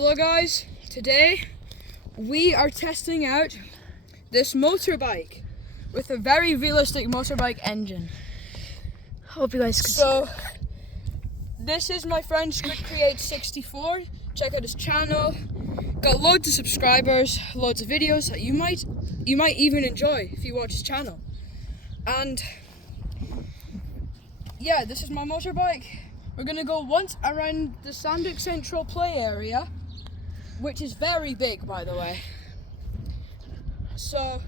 Hello guys, today we are testing out this motorbike with a very realistic motorbike engine. Hope you guys can So this is my friend Squid Create 64. Check out his channel. Got loads of subscribers, loads of videos that you might even enjoy if you watch his channel. And yeah, this is my motorbike. We're gonna go once around the Sanduk Central Play area, which is very big, by the way. So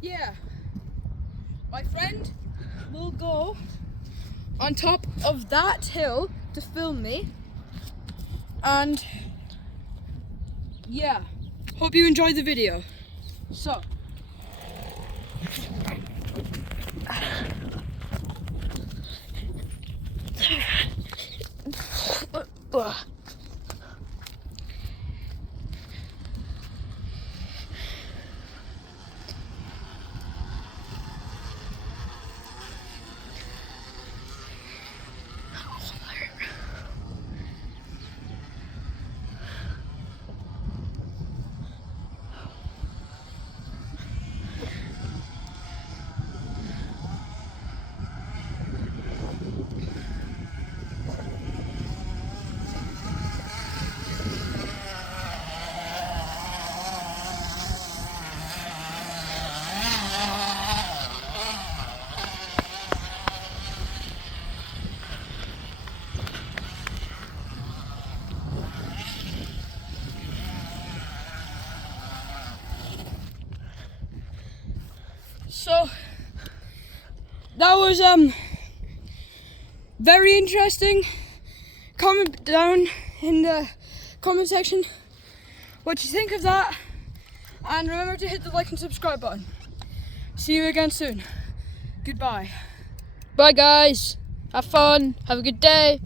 yeah, my friend will go on top of that hill to film me, and yeah, hope you enjoyed the video. So that was very interesting. Comment down in the comment section what you think of that, and remember to hit the like and subscribe button. See you again soon. Goodbye. Bye guys, have fun, have a good day.